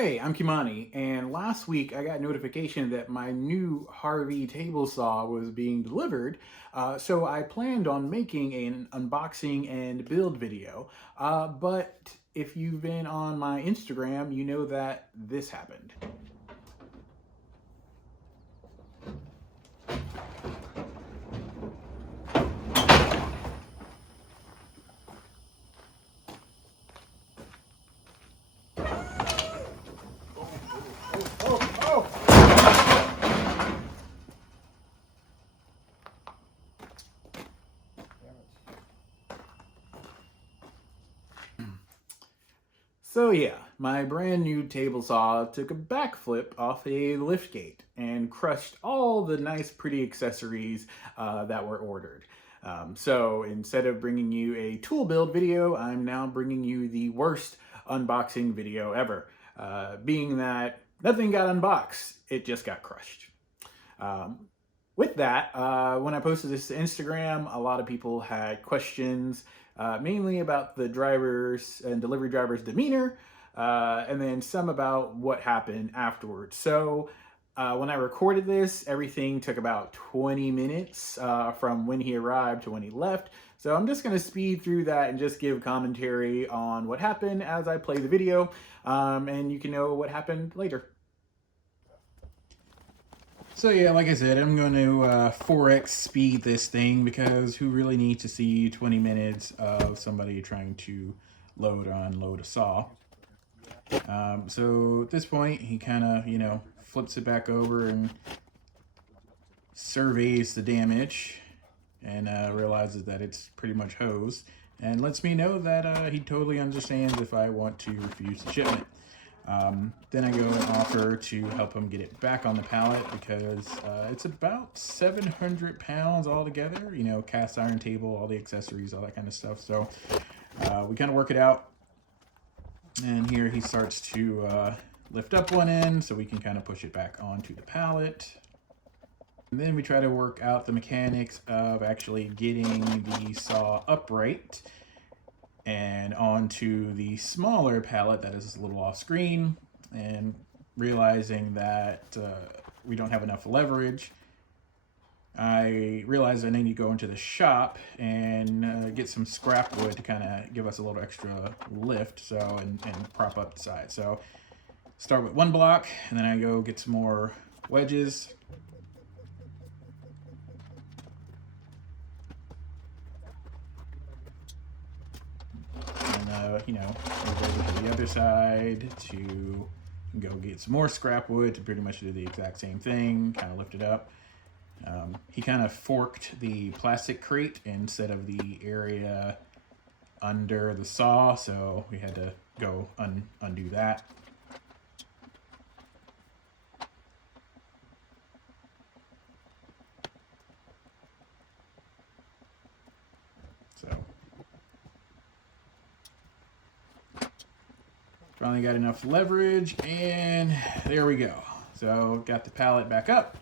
Hey, I'm Kimani, and last week I got notification that my new Harvey table saw was being delivered, so I planned on making an unboxing and build video. But if you've been on my Instagram, you know that this happened. So yeah, my brand new table saw took a backflip off a liftgate and crushed all the nice pretty accessories that were ordered. So instead of bringing you a tool build video, I'm now bringing you the worst unboxing video ever. Being that nothing got unboxed, it just got crushed. Um, with that, when I posted this to Instagram, a lot of people had questions, mainly about the drivers and delivery drivers' demeanor, and then some about what happened afterwards. So when I recorded this, everything took about 20 minutes from when he arrived to when he left. So I'm just going to speed through that and just give commentary on what happened as I play the video, and you can know what happened later. So yeah, like I said, I'm going to 4x speed this thing because who really needs to see 20 minutes of somebody trying to load or unload a saw? So at this point, he kind of, flips it back over and surveys the damage and realizes that it's pretty much hosed and lets me know that he totally understands if I want to refuse the shipment. Then I go and offer to help him get it back on the pallet because it's about 700 pounds altogether, cast iron table, all the accessories, all that kind of stuff. So we kind of work it out. And here he starts to lift up one end so we can kind of push it back onto the pallet. And then we try to work out the mechanics of actually getting the saw upright and onto the smaller pallet that is a little off screen, and realizing that we don't have enough leverage, I realized I need to go into the shop and get some scrap wood to kind of give us a little extra lift, and prop up the side. So start with one block, and then I go get some more wedges. Move over to the other side to go get some more scrap wood to pretty much do the exact same thing, kind of lift it up. He kind of forked the plastic crate instead of the area under the saw, so we had to go undo that. So finally got enough leverage, and there we go. So got the pallet back up.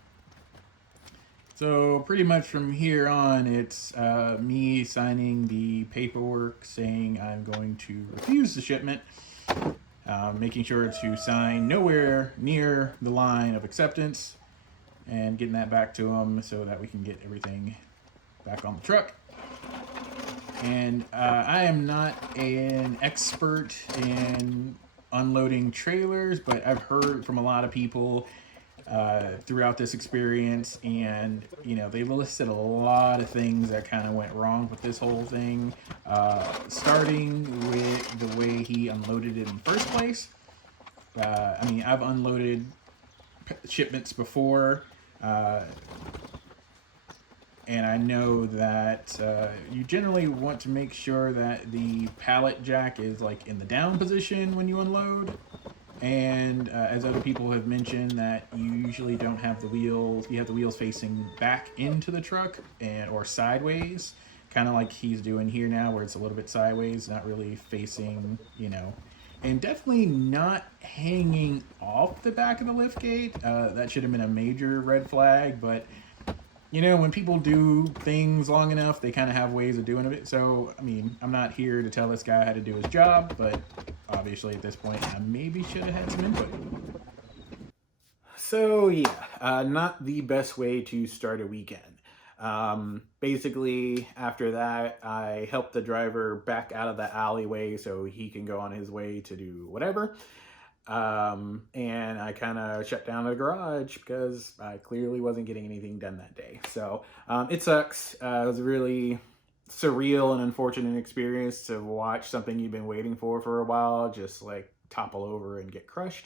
So pretty much from here on, it's me signing the paperwork saying I'm going to refuse the shipment, making sure to sign nowhere near the line of acceptance, and getting that back to him so that we can get everything back on the truck. And I am not an expert in unloading trailers, but I've heard from a lot of people throughout this experience, and they listed a lot of things that kind of went wrong with this whole thing, starting with the way he unloaded it in the first place. I've unloaded shipments before, and I know that you generally want to make sure that the pallet jack is like in the down position when you unload. And as other people have mentioned, that you usually don't have the wheels, you have the wheels facing back into the truck or sideways, kind of like he's doing here now, where it's a little bit sideways, not really facing, and definitely not hanging off the back of the lift gate. That should have been a major red flag, but when people do things long enough, they kind of have ways of doing it. So, I'm not here to tell this guy how to do his job, but obviously at this point, I maybe should have had some input. So yeah, not the best way to start a weekend. Basically, after that, I helped the driver back out of the alleyway so he can go on his way to do whatever. And I kind of shut down the garage because I clearly wasn't getting anything done that day. So it sucks. It was a really surreal and unfortunate experience to watch something you've been waiting for a while just like topple over and get crushed.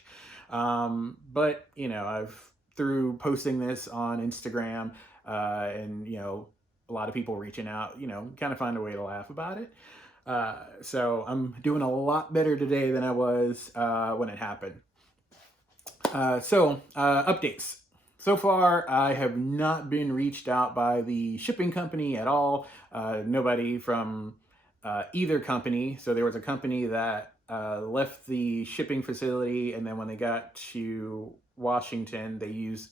But you know, I've through posting this on Instagram and you know a lot of people reaching out, you know, kind of find a way to laugh about it. So I'm doing a lot better today than I was when it happened. Updates. So far, I have not been reached out by the shipping company at all. Nobody from either company. So there was a company that left the shipping facility, and then when they got to Washington, they used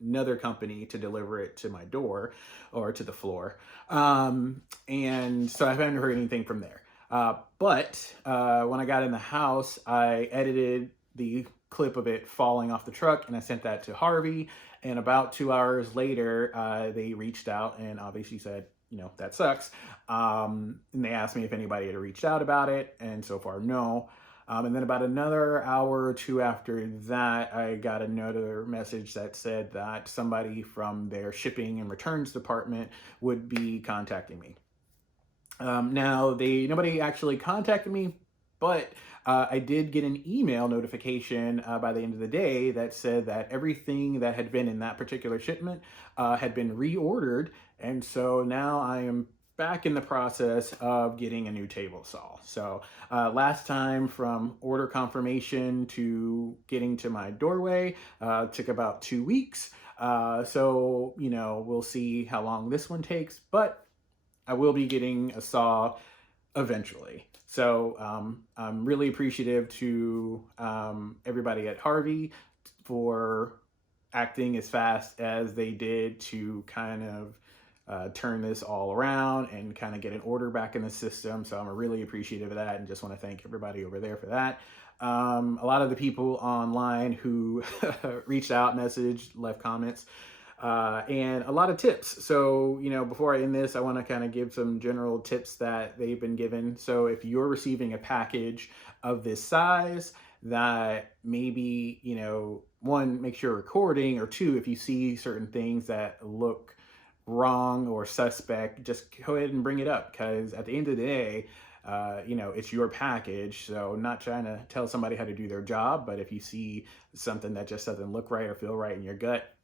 another company to deliver it to my door or to the floor. And so I haven't heard anything from there. But when I got in the house, I edited the clip of it falling off the truck and I sent that to Harvey. And about 2 hours later, they reached out and obviously said, you know, that sucks. And they asked me if anybody had reached out about it. And so far, no. And then about another hour or two after that, I got another message that said that somebody from their shipping and returns department would be contacting me. Now, nobody actually contacted me, but I did get an email notification by the end of the day that said that everything that had been in that particular shipment had been reordered. And so now I am back in the process of getting a new table saw. So last time from order confirmation to getting to my doorway took about 2 weeks. So, you know, we'll see how long this one takes, but I will be getting a saw eventually. So I'm really appreciative to everybody at Harvey for acting as fast as they did to kind of turn this all around and kind of get an order back in the system. So I'm really appreciative of that and just want to thank everybody over there for that. A lot of the people online who reached out, messaged, left comments, and a lot of tips. So, you know, before I end this, I want to kind of give some general tips that they've been given. So if you're receiving a package of this size, that maybe, you know, one, make sure you're recording, or two, if you see certain things that look wrong or suspect, just go ahead and bring it up, because at the end of the day, you know, it's your package. So not trying to tell somebody how to do their job, but if you see something that just doesn't look right or feel right in your gut,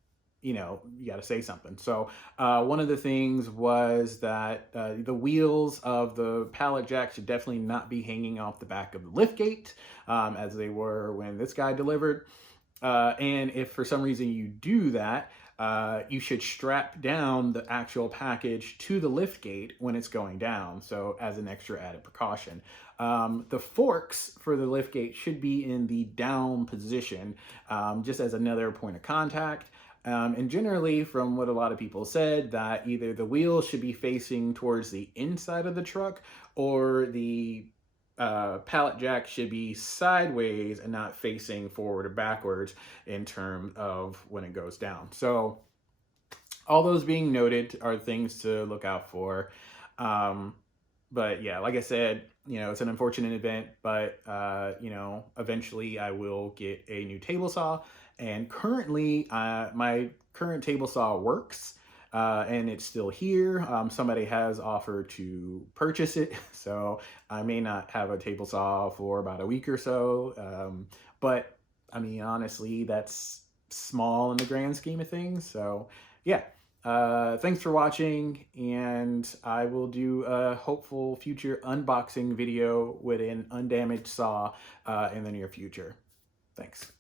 you know, you got to say something. So one of the things was that the wheels of the pallet jack should definitely not be hanging off the back of the lift gate as they were when this guy delivered. And if for some reason you do that, you should strap down the actual package to the lift gate when it's going down. So as an extra added precaution. The forks for the lift gate should be in the down position, just as another point of contact. And generally, from what a lot of people said, that either the wheel should be facing towards the inside of the truck or the pallet jack should be sideways and not facing forward or backwards in terms of when it goes down. So all those being noted are things to look out for. But yeah, like I said, you know, it's an unfortunate event, but you know, eventually I will get a new table saw. And currently, my current table saw works, and it's still here. Somebody has offered to purchase it, so I may not have a table saw for about a week or so. But I mean, honestly, that's small in the grand scheme of things. So yeah. Thanks for watching, and I will do a hopeful future unboxing video with an undamaged saw in the near future. Thanks.